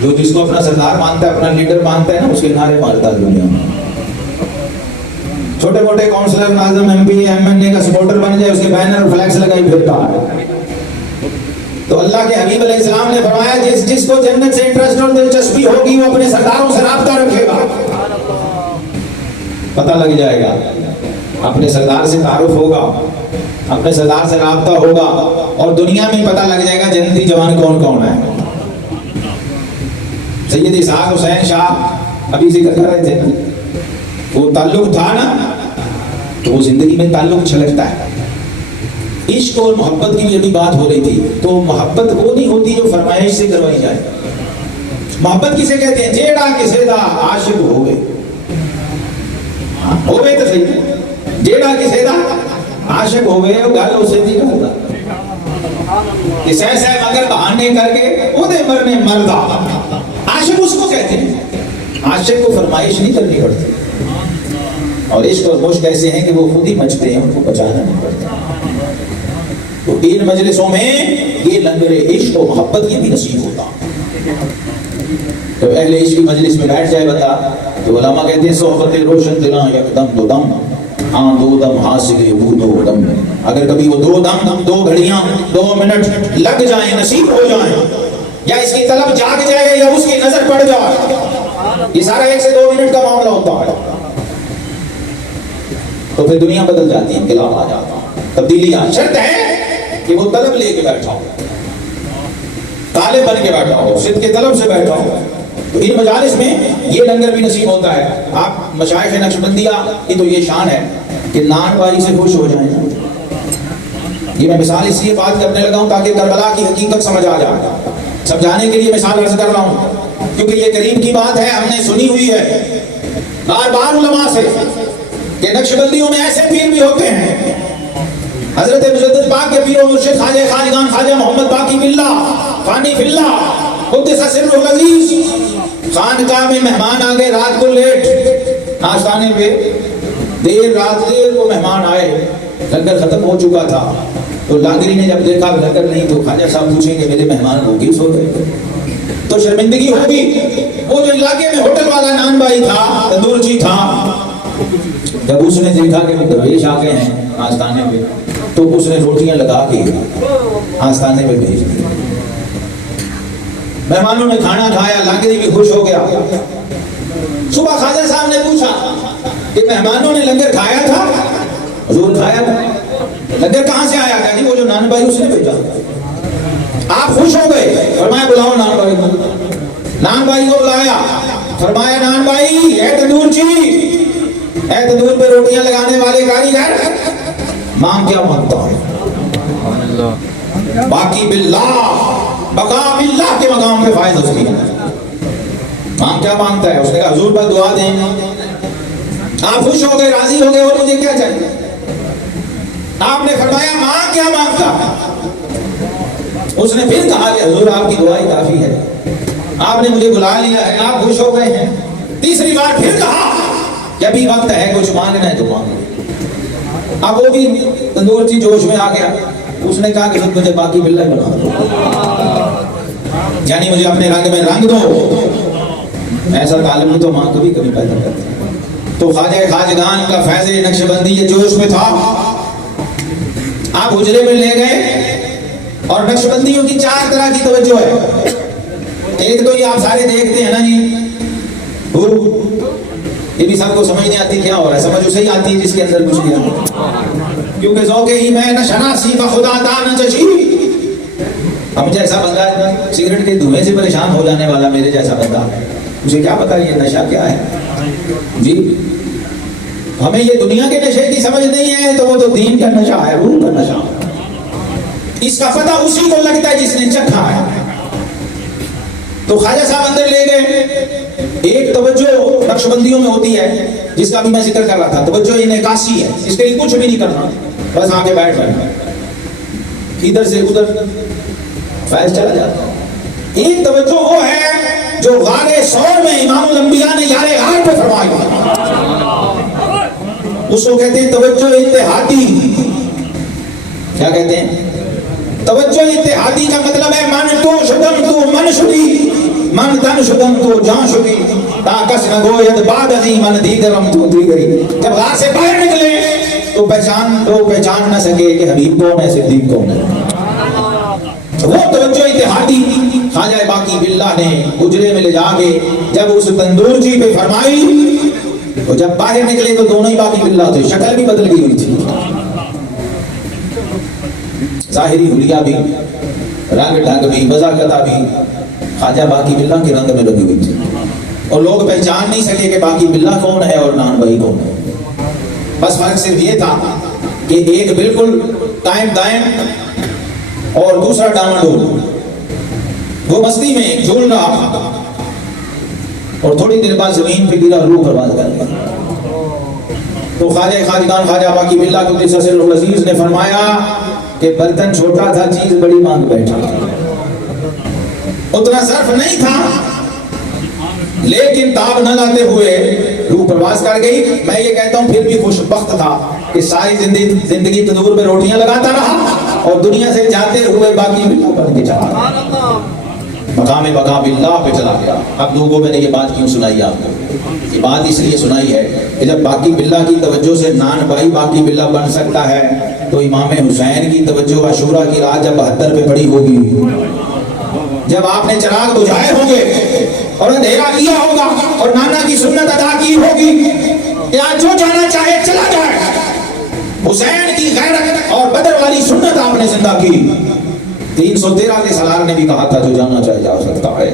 جو جس کو اپنا سردار مانتا ہے، اپنا لیڈر مانتا ہے نا، اس کے نعرے مارتا ہے دنیا میں. چھوٹے موٹے کاؤنسلر، ناظم، ایم پی، ایم این اے کا سپورٹر بن جائے، اس کے بینر اور فلیکس لگائی پھرتا ہے. تو اللہ کے حبیب علیہ السلام نے فرمایا جس کو جنت سے انٹرسٹ اور دلچسپی ہوگی وہ اپنے سرداروں سے رابطہ رکھے گا، پتہ لگ جائے گا، اپنے سردار سے تعارف ہوگا، اپنے سردار سے رابطہ ہوگا، اور دنیا میں پتہ لگ جائے گا جنتی جوان کون کون ہے۔ سید اسحاق حسین شاہ ابھی ذکر کر رہے تھے، وہ تعلق تھا نا، تو وہ زندگی میں تعلق چھلکتا ہے۔ عشق اور محبت کی بھی ابھی بات ہو رہی تھی، تو محبت وہ نہیں ہوتی جو فرمائش سے کروائی جائے۔ محبت کسے کہتے ہیں؟ جیڑا کسے دا عاشق ہوئے، ہوئے تو صحیح، جیڑا کسے دا عاشق ہوئے وہ گل اسے نہیں کرتا کہ سہ سہ مگر بہانے کر کے وہ دے مرنے مردا۔ عاشق اس کو کہتے ہیں، عاشق کو فرمائش نہیں کرنی پڑتی، اور عشق اور مشق ایسے ہیں کہ وہ خود ہی مچتے ہیں، ان کو بچانا نہیں پڑتا۔ تو ان مجلسوں میں یہ لنگر عشق و محبت کی بھی نصیب ہوتا۔ جب اہل عشق کی مجلس میں بیٹھ جائے بندہ تو علماء کہتے ہیں صحبت روشن دلاں یک دم دو دم، ہاں دو دم حاصل وہ دو دم۔ اگر کبھی وہ دو دم، دو گھڑیاں، 2 منٹ لگ جائیں، نصیب ہو جائیں، یا اس کی طلب جاگ جائے یا اس کی نظر پڑ جائے، یہ سارا 1 سے 2 منٹ کا معاملہ ہوتا ہے، تو پھر دنیا بدل جاتی ہے، انقلاب آ جاتا ہے، تبدیلی آ۔ شرط ہے کہ وہ طلب لے کے بیٹھا ہو، طالب بن کے بیٹھا ہو، صدق کے طلب سے بیٹھا ہو۔ تو ان مجالس میں یہ لنگر بھی نصیب ہوتا ہے۔ آپ مشائخ نقشبندیہ کی تو یہ شان ہے کہ نان باری سے خوش ہو جائیں۔ یہ میں مثال اس لیے بات کرنے لگا ہوں تاکہ کربلا کی حقیقت سمجھ آ جائے، سمجھانے کے لیے مثال عرض کر رہا ہوں، کیونکہ یہ قریب کی بات ہے، ہم نے سنی ہوئی ہے بار بار علماء سے کہ نقشبندیوں میں ایسے پیر بھی ہوتے ہیں۔ حضرت مجدد پاک کے پیر و مرشد خواجہ خواجگان خواجہ محمد باقی باللہ فانی فی اللہ قدس سرہ العزیز خانقاہ میں مہمان آ گئے رات کو لیٹ، آستانے پہ دیر رات دیر کو مہمان آئے، لنگر ختم ہو چکا تھا، تو لاگری نے جب دیکھا لنگر نہیں تو خواجہ صاحب پوچھیں کہ میرے مہمان روگی سو گئے، تو شرمندگی ہوگی۔ وہ جو علاقے میں ہوٹل والا نان بھائی تھا، تندورچی تھا، جب اس نے دیکھا کہ درویش آ گئے ہیں آستانے پہ تو اس نے روٹیاں لگا کے آستانے پہ بھیج دی۔ مہمانوں نے کھانا کھایا، لاگری بھی خوش ہو گیا۔ صبح خواجہ صاحب نے پوچھا کہ مہمانوں نے لنگر کھایا تھا؟ حضور کھایا تھا۔ لنگر کہاں سے آیا؟ کہ وہ جو نان بھائی اس نے بھیجا۔ آپ خوش ہو گئے، فرمایا بلاؤ نان بھائی کو۔ نان بھائی کو بلایا، فرمایا نان بھائی اے تندورچی، اے تندور پہ روٹیاں لگانے والے کاریگر، مانگ کیا مانگتا ہے؟ باقی باللہ، بقا باللہ کے مقام پہ فائز اس کی مانگ کیا مانگتا ہے؟ اس نے کہا حضور پر دعا دیں۔ آپ خوش ہو گئے، راضی ہو گئے، اور مجھے کیا چاہیے؟ آپ نے فرمایا مانگ کیا مانگتا ہے؟ اس نے پھر کہا کہ حضور آپ کی دعا ہی کافی ہے، آپ نے مجھے بلا لیا ہے، آپ خوش ہو گئے ہیں۔ تیسری بار پھر کہا کہ ابھی وقت ہے، کچھ مانگنا ہے تو مانگو۔ اب وہ بھی تندورچی جوش میں آ گیا، اس نے کہا کہ مجھے باقی باللہ بنا دو، یعنی مجھے اپنے رنگ میں رنگ دو۔ ایسا تعلق تو ماں کبھی کبھی پیدا کرتی ہے۔ تو خواجہ خواجگان کا فیض نقشبندی یہ جوش میں تھا، آپ حجرے میں لے گئے، اور نقشبندیوں کی 4 طرح کی توجہ ہے۔ ایک تو یہ آپ سارے دیکھتے ہیں نا جی، یہ بھی سب کو سمجھ نہیں آتی کیا ہو رہا ہے، سمجھ اسے ہی آتی ہے جس کے اندر کچھ نہیں، کیونکہ ذوق ہی میں نہ شناسی بخدا دان چشی۔ ہم جیسا بندہ سگریٹ کے دھوئیں سے پریشان ہو جانے والا میرے جیسا بندہ، مجھے کیا پتا یہ نشہ کیا ہے جی؟ ہمیں یہ دنیا کے نشے کی سمجھ نہیں ہے، تو وہ تو دین کا نشہ ہے، روح کا نشہ۔ اس کا پتہ اسی کو لگتا ہے جس نے چکھا ہے۔ تو خواجہ صاحب اندر لے گئے۔ ایک توجہ نقشبندیوں میں ہوتی ہے جس کا بھی میں ذکر کر رہا تھا، توجہ انعکاسی ہے، اس کے لیے کچھ بھی نہیں کرنا، بس آگے بیٹھ جائیں، ادھر سے ادھر فیض چلا جاتا ہے۔ ایک توجہ وہ ہے جو غار ثور میں امام الانبیاء نے یار غار پہ فرمائی، اس کو کہتے ہیں توجہ اتحادی۔ کیا کہتے ہیں؟ توجہ اتحادی کا مطلب ہے من تو شدم تو من شدی، من تن شدم تو جان شدی، تا کس نہ گوید بعد ازی من دیگرم تو دیگری۔ جب غار سے باہر نکلے تو پہچان نہ سکے کہ حبیب کون ہے، صدیق کون ہے۔ وہ توجہ اتحادی خواجہ باقی باللہ نے اجرے میں لے جا کے جب اس تندور جی پہ فرمائی تو جب باہر نکلے تو دونوں ہی باقی باللہ تھے، شکل بھی بدل گئی ہوئی تھی، ظاہری حلیہ بھی، رنگ ڈھنگ بھی، وضاحت بھی خواجہ باقی باللہ کے رنگ میں لگی ہوئی تھی، اور لوگ پہچان نہیں سکے کہ باقی باللہ کون ہے اور نان بھائی کون ہے۔ بس فرق صرف یہ تھا کہ ایک بالکل قائم دائم اور دوسرا ڈاواڈول، وہ مستی میں جھول رہا تھا اور تھوڑی دیر بعد زمین پہ گرا، روح برباد کر گیا۔ تو خواجہ خواجگان خواجہ باقی باللہ کو قدس سر العزیز نے فرمایا کہ برتن چھوٹا تھا، چیز بڑی مانگ بیٹھا، اتنا ظرف نہیں تھا لیکن تاب نہ لاتے ہوئے روح پرواز کر گئی۔ میں یہ کہتا ہوں پھر بھی خوش بخت تھا کہ ساری زندگی تندور میں روٹیاں لگاتا رہا اور دنیا سے جاتے ہوئے باقی باللہ بن کے چلا گیا، مقام بقا باللہ پہ چلا گیا۔ اب لوگوں میں نے یہ بات کیوں سنائی آپ کو؟ یہ بات اس لیے سنائی ہے کہ جب باقی باللہ کی توجہ سے نان بھائی باقی باللہ بن سکتا ہے تو امام حسین کی توجہ عاشورہ کی رات جب 72 پہ پڑی ہوگی، جب آپ نے چراغ بجھائے ہوں گے اور اندھیرا کیا ہوگا اور نانا کی سنت ادا کی ہوگی کہ آج جو جانا چاہے چلا جائے، حسین کی غیرت اور بدر والی سنت آپ نے زندہ کی۔ 313 کے سالار نے بھی کہا تھا جو جانا چاہے جا سکتا ہے۔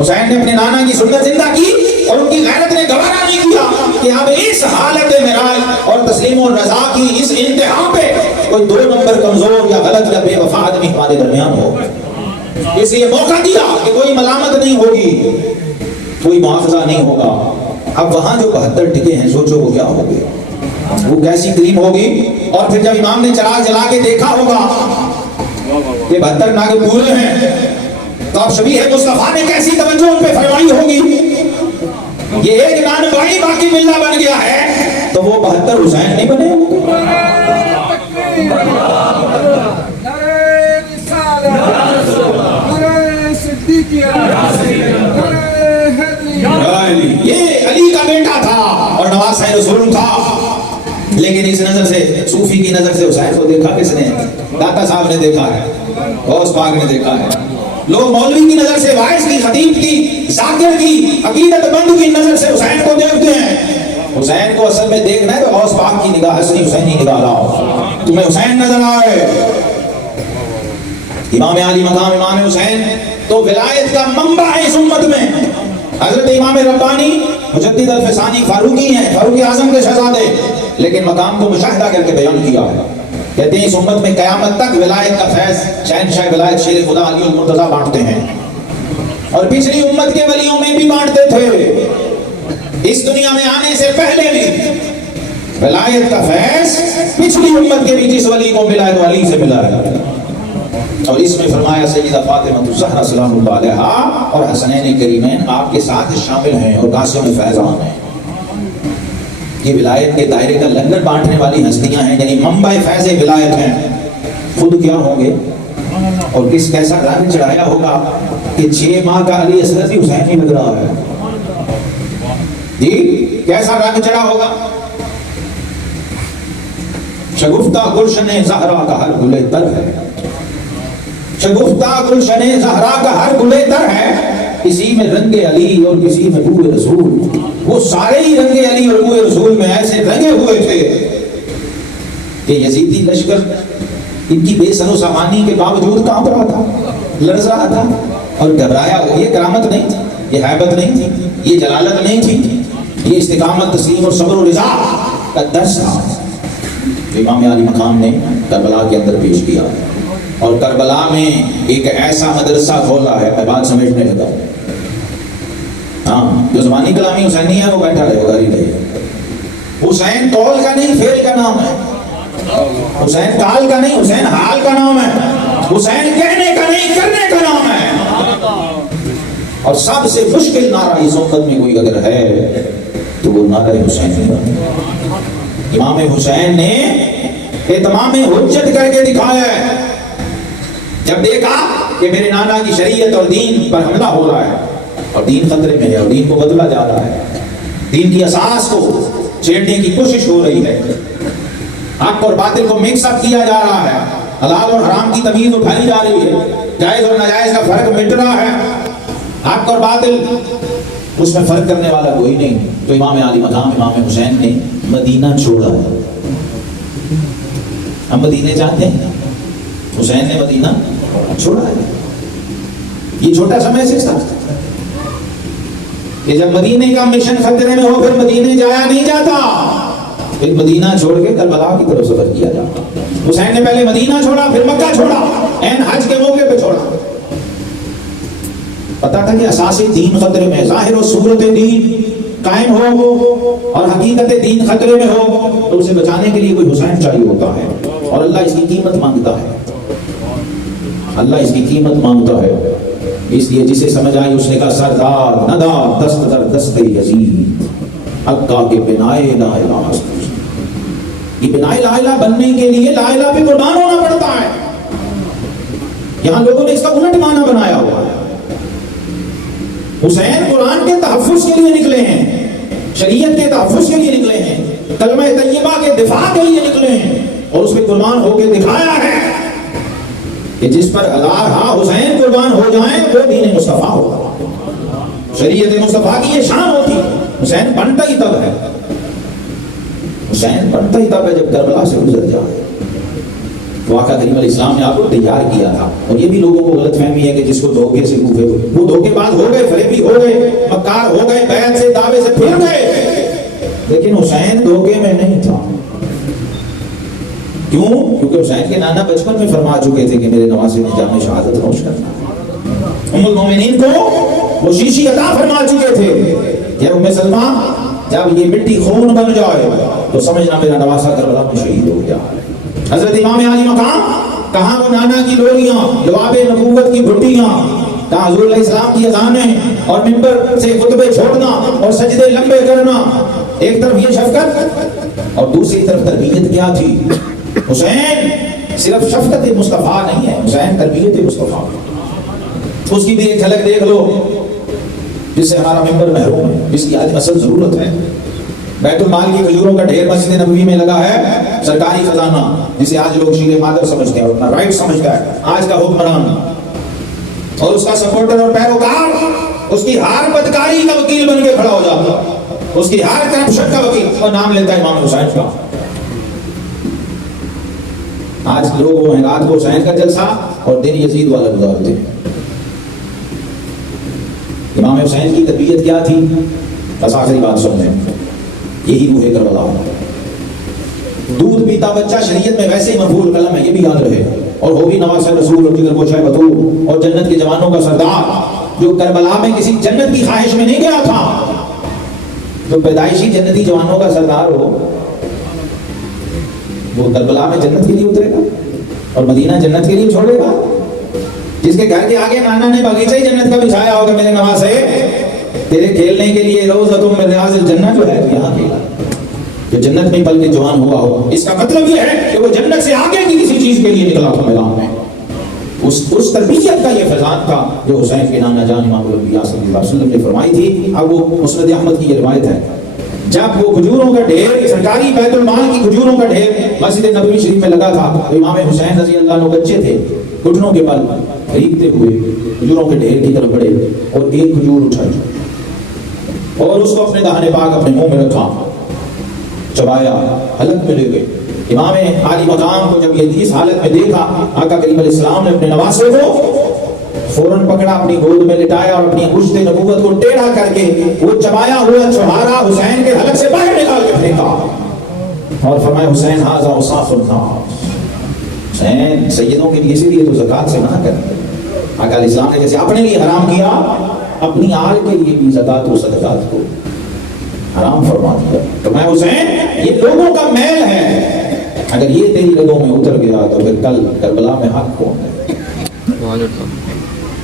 حسین نے اپنے نانا کی سنت زندہ کی اور ان کی غیرت نے گوارا نہیں کیا کہ اب اس حالت معراج اور تسلیم و رضا کی اس انتہا پہ کوئی 2 نمبر کمزور یا غلط یا بے وفا آدمی ہمارے درمیان ہو۔ اس لیے موقع دیا کہ کوئی ملامت نہیں ہوگی، کوئی مواخذہ نہیں ہوگا۔ اب وہاں جو 72 ٹکے ہیں سوچو وہ کیا ہوگی، وہ کیسی کریم ہوگی۔ اور پھر جب امام نے چراغ جلا کے دیکھا ہوگا کہ 72 ناگ پورے ہیں تو اب شبیہ مصطفیٰ نے کیسی توجہ ان پہ فرمائی ہوگی۔ یہ ایک نان بھائی باقی باللہ بن گیا ہے تو وہ 72 حسین نہیں بنے۔ یہ علی کا بیٹا تھا اور نواز رسول تھا، لیکن اس نظر سے صوفی کی نظر سے حسین کو دیکھا کس نے؟ داتا صاحب نے دیکھا ہے، غوث پاک نے دیکھا ہے۔ لوگ مولوی کی نظر سے، واعظ کی، خطیب کی، ذاکر کی، عقیدت مند کی نظر سے حسین کو دیکھتے ہیں۔ حسین کو اصل میں دیکھنا ہے تو غوث پاک کی نگاہ حسنی حسینی نگاہ لاؤ، تمہیں حسین نظر آئے۔ امام علی مقام امام حسین تو ولایت کا منبع ہے اس امت میں۔ حضرت امام ربانی مجدد الفسانی فاروقی ہیں، فاروق اعظم کے شہزادے، لیکن مقام کو مشاہدہ کر کے بیان کیا ہے۔ کہتے ہیں اس امت میں قیامت تک ولایت کا فیض شہنشاہ ولایت شیر خدا علی المرتضیٰ بانٹتے ہیں، اور پچھلی امت کے ولیوں میں بھی بانٹتے تھے۔ اس دنیا میں آنے سے پہلے بھی ولایت کا فیض پچھلی امت کے بھی جس ولی کو ملا ہے تو علی سے ملا ہے۔ اور اس میں فرمایا سیدہ فاطمہ الزہرا سلام اللہ علیہا اور حسنین کریمین آپ کے ساتھ شامل ہیں اور قاسم فیضان ہیں۔ یہ ولایت کے دائرے کا لنگر بانٹنے والی ہستیاں ہیں، یعنی منبع فیض ولایت ہیں۔ خود کیا ہوں گے اور کس کیسا رنگ چڑھایا ہوگا کہ 6 ماہ کا علی اصغر بھی حسین ہی لگ رہا ہے جی، کیسا رنگ چڑھا ہوگا۔ شگفتہ گلشن زہرا کا ہر گلے تر ہے، شگفتہ گلشن زہرا کا ہر گلے تر ہے، کسی میں رنگ علی اور کسی میں بو رسول۔ وہ سارے ہی رنگ علی اور بو رسول میں ایسے رنگے ہوئے تھے کہ یزیدی لشکر ان کی بے سر و سامانی کے باوجود کانپ رہا تھا، لرز رہا تھا اور گھبرایا ہوا۔ یہ کرامت نہیں تھی، یہ ہیبت نہیں تھی، یہ جلالت نہیں تھی، یہ استقامت، تسلیم اور صبر و رضا کا درس تھا۔ امام علی مقام نے کربلا کے اندر پیش کیا، اور کربلا میں ایک ایسا مدرسہ کھولا ہے، میں بات سمجھنے لگا۔ ہاں، جو زبانی کلامی حسینی ہے وہ بیٹھا رہے گا، گالی رہے۔ حسین قول کا نہیں فعل کا نام ہے، حسین قال کا نہیں حسین حال کا نام ہے، حسین کہنے کا نہیں کرنے کا نام ہے۔ اور سب سے مشکل نعرہ اس امت میں کوئی اگر ہے تو وہ نعرہ حسین ہے۔ امام حسین نے اتمام حجت کر کے دکھایا ہے۔ جب دیکھا کہ میرے نانا کی شریعت اور دین پر حملہ ہو رہا ہے اور دین خطرے میں ہے اور دین کو بدلا جا رہا ہے، دین کی اساس کو چھیڑنے کی کوشش ہو رہی ہے، حق اور باطل کو مکس اپ کیا جا رہا ہے، حلال اور حرام کی تمیز اٹھائی جا رہی ہے، جائز اور ناجائز کا فرق مٹ رہا ہے، حق اور باطل اس میں فرق کرنے والا کوئی نہیں. تو امام علی مقام امام حسین نے مدینہ چھوڑا ہے. ہم مدینے جاتے ہیں، حسین نے مدینہ چھوڑا ہے. یہ چھوٹا سا میسج تھا کہ جب مدینے کا مشن خطرے میں ہو پھر مدینے جایا نہیں جاتا، پھر مدینہ چھوڑ کے کربلا کی طرف سفر کیا جاتا. حسین نے پہلے مدینہ چھوڑا، پھر مکہ چھوڑا، عین حج کے موقع پہ چھوڑا. پتا تھا کہ اساس دین خطرے میں، ظاہر و صورت دین قائم ہو اور حقیقت دین خطرے میں ہو تو اسے بچانے کے لیے کوئی حسین چاہیے ہوتا ہے، اور اللہ اس کی قیمت مانگتا ہے. اللہ اس کی قیمت مانگتا ہے. اس لیے جسے سمجھ آئی اس نے کہا سردار ندا دست در دست یزید حقا کے بنائے لا الہ. یہ بنائے لا الہ بننے کے لیے لا الہ پہ قربان ہونا پڑتا ہے. یہاں لوگوں نے اس کا الٹ معنی بنایا ہوا ہے. حسین قرآن کے تحفظ کے لیے نکلے ہیں، شریعت کے تحفظ کے لیے نکلے ہیں، کلمہ طیبہ کے دفاع کے لیے نکلے ہیں، اور اس پہ قربان ہو کے دکھایا ہے کہ جس پر اللہ حسین قربان ہو جائیں وہ دین مصطفیٰ ہوگا. شریعت مصطفیٰ کی یہ شان ہوتی ہے. حسین بنتا ہی تب ہے، حسین بنتا ہی تب ہے جب کربلا سے گزر جائے. واقعہ کریم علیہ السلام نے آپ کو تیار کیا تھا. اور یہ بھی لوگوں کو غلط فہمی ہے کہ جس کو دھوکے سے کوفے وہ دھوکے باز ہو گئے، فریبی ہو گئے، مکار ہو گئے، بیعت سے دعوے سے پھر گئے. لیکن حسین دھوکے میں نہیں تھا. کیوں؟ کیونکہ حسین کے نانا بچپن میں فرما چکے تھے کہ میرے نواسے نے جام شہادت نوش کرنا. ام المومنین کو وہ شیشی عطا فرما چکے تھے کہ ام سلمہ جب یہ مٹی خون بن جائے تو سمجھنا میرا نواسا کربلا میں شہید ہو گیا. حضرت امام علی مقام کہاں وہ نانا کی لوریاں، لواب نبوت کی بھٹیاں، کہاں حضور علیہ السلام کی اذانیں اور ممبر سے خطبے چھوڑنا اور سجدے لمبے کرنا. ایک طرف یہ شفقت اور دوسری طرف تربیت کیا تھی. حسین صرف شفقت مصطفیٰ نہیں ہے، حسین تربیت مصطفیٰ. اس کی بھی ایک جھلک دیکھ لو جس سے ہمارا ممبر محروم ہے، جس کی آج اصل ضرورت ہے. بیت المال کی کھجوروں کا ڈھیر مسجد نبوی میں لگا ہے، سرکاری خزانہ جسے آج لوگ شیر مادر سمجھتے ہیں، اپنا رائٹ سمجھتا ہے آج کا حکمران، اور اس کا سپورٹر اور پیروکار اس کی ہار بدکاری کا وکیل بن کے کھڑا ہو جاتا، اس کی ہار کرپشن کا وکیل، اور نام لیتا ہے امام حسین کا. آج لوگ ہیں رات کو حسین کا جلسہ اور دن یزید والا گزارتے ہیں. امام حسین کی تربیت کیا تھی؟ بس آخری بات سن لیں، یہی روح کربلا. دودھ پیتا بچہ شریعت میں ویسے ہی مرفوع قلم ہے، یہ بھی یاد رہے. اور وہ بھی نواسہ رسول اور جگر گوشہ بطور اور جنت کے جوانوں کا سردار، جو کربلا میں کسی جنت کی خواہش میں نہیں گیا تھا. جو پیدائشی جنتی جوانوں کا سردار ہو وہ کربلا میں جنت کے لیے اترے گا اور مدینہ جنت کے لیے چھوڑے گا. جس کے گھر کے آگے نانا نے باغیچہ ہی جنت کا بچھایا ہوگا، میرے نواسے تیرے کھیلنے کے لیے روزۃ من ریاض الجنہ جو ہے یہاں کھیلا، جو جنت میں پل کے جوان ہوا ہو. اس کا مطلب یہ ہے کہ وہ جنت سے آگے کی کسی چیز کے لیے نکلا تھا میدان میں. اس تربیت کا یہ فیضان تھا جو حسین کے نانا جان امام الانبیاء صلی اللہ علیہ وسلم نے فرمائی تھی. اب وہ مسند احمد کی یہ روایت ہے، جب وہ کھجوروں کا ڈھیر، سرکاری بیت المال کی کھجوروں کا ڈھیر مسجد نبوی شریف میں لگا تھا، تو امام حسین رضی اللہ عنہ بچے تھے، گھٹنوں کے بل خریدتے ہوئے کھجوروں کے ڈھیر کی طرف بڑھے اور ایک کھجور اٹھائی اور اس کو اپنے دہنے پاک اپنے منہ میں رکھا، چبایا، حلق میں لے گئے. امام علی مقام کو جب یہ اس حالت میں دیکھا، آقا کریم علیہ السلام نے اپنے نواسے کو فوراً پکڑا، اپنی گود میں لٹایا اور اپنی گشت نبوت کو ٹیڑھا کر کے وہ چبایا ہوا چھہارا حسین کے حلق سے باہر نکال کے پھینکا اور فرمایا حسین ھذا اوصاف الناس. حسین سیدوں کے لیے اسی لیے تو زکات سے منع کر. آقا علیہ السلام نے جیسے اپنے لیے حرام کیا، اپنی آل کے لیے بھی زکات و صدقات کو حرام فرما دیا. تو میں حسین یہ لوگوں کا میل ہے، اگر یہ تیری رگوں میں اتر گیا تو پھر کل کربلا میں حق کون ہے؟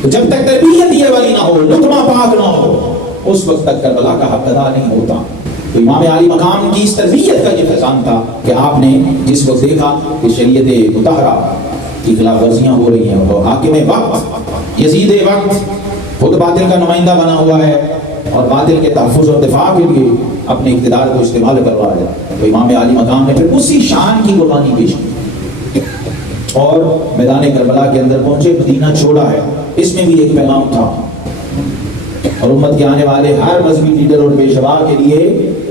تو جب تک تربیت یہ والی نہ ہو، لطمہ پاک نہ ہو، اس وقت تک کربلا کا حق ادا نہیں ہوتا. تو امام علی مقام کی اس تربیت کا یہ فیضان تھا کہ آپ نے جس وقت دیکھا کہ شریعت مطہرہ کی خلاف ورزیاں ہو رہی ہیں اور حاکم وقت یزید وقت خود باطل کا نمائندہ بنا ہوا ہے، اور باطل کے تحفظ اور دفاع کے لیے اپنے اقتدار کو استعمال کروایا، تو امام عالی مقام نے پھر اسی شان کی قربانی پیش کی اور میدان کربلا کے اندر پہنچے، مدینہ چھوڑا ہے۔ اس میں بھی ایک پیغام تھا اور امت کے آنے والے ہر مذہبی لیڈر اور پیشوا کے لیے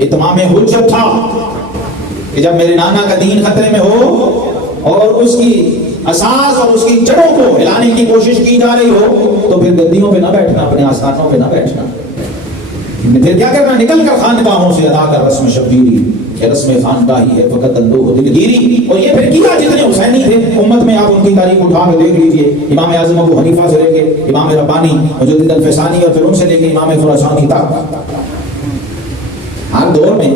اتمام حجت تھا کہ جب میرے نانا کا دین خطرے میں ہو اور اس کی اساس اور اس کی جڑوں کو ہلانے کی کوشش کی جا رہی ہو تو پھر گدیوں پہ نہ بیٹھنا، اپنے آستانوں پہ نہ بیٹھنا، پھر کیا کرنا؟ نکل کر خانقاہوں سے ادا کر رسم شبیری، کہ رسم خانقاہی ہے فقط اندوہ دلگیری۔ اور یہ پھر کیا جتنے حسینی تھے امت میں، آپ ان کی تاریخ اٹھا کے دیکھ لیجئے، امام اعظم ابو حنیفہ سے لے کے امام ربانی مجدد الفسانی اور پھر ان سے لے کے امام خراسانی تک، ہر دور میں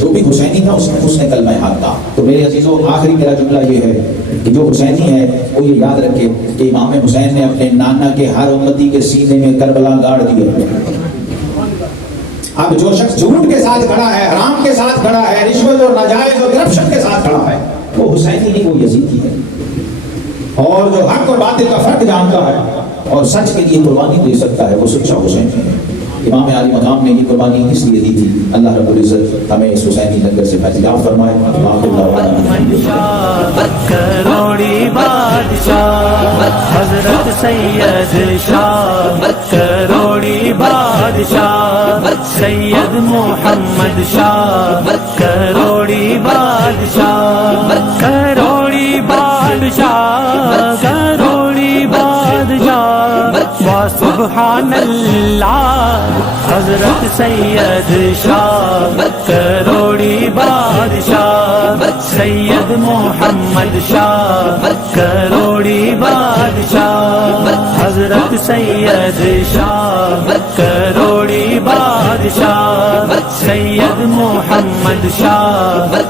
جو بھی حسینی تھا اس نے کلمہ حق کہا۔ تو میرے عزیزوں، آخری میرا جملہ یہ ہے کہ جو حسینی ہے وہ یہ یاد رکھے کہ امام حسین نے اپنے نانا کے ہر امتی کے سینے میں کربلا گاڑ دیا۔ اب جو شخص جھوٹ کے ساتھ کھڑا ہے، حرام کے ساتھ کھڑا ہے، رشوت اور ناجائز اور کرپشن کے ساتھ کھڑا ہے، وہ حسینی نہیں، وہ یزیدی ہے۔ اور جو حق اور باطل کا فرق جانتا ہے اور سچ کے لیے قربانی دے سکتا ہے، وہ سچا حسین ہے۔ امام عالی مقام نے یہ قربانی اس لیے دی تھی۔ اللہ رب العزت ہمیں اس حسینی لنگر سے فیضیاب فرمائے۔ کروڑی بادشاہ حضرت سید شاہ، کروڑی بادشاہ سید محمد شاہ، کروڑی بادشاہ، کروڑی بادشاہ، کروڑی بادشاہ، سبحان اللہ حضرت سید شاہ، کروڑی بادشاہ سید محمد شاہ، کروڑی بادشاہ حضرت سید شاہ، کروڑی بادشاہ سید محمد شاہ۔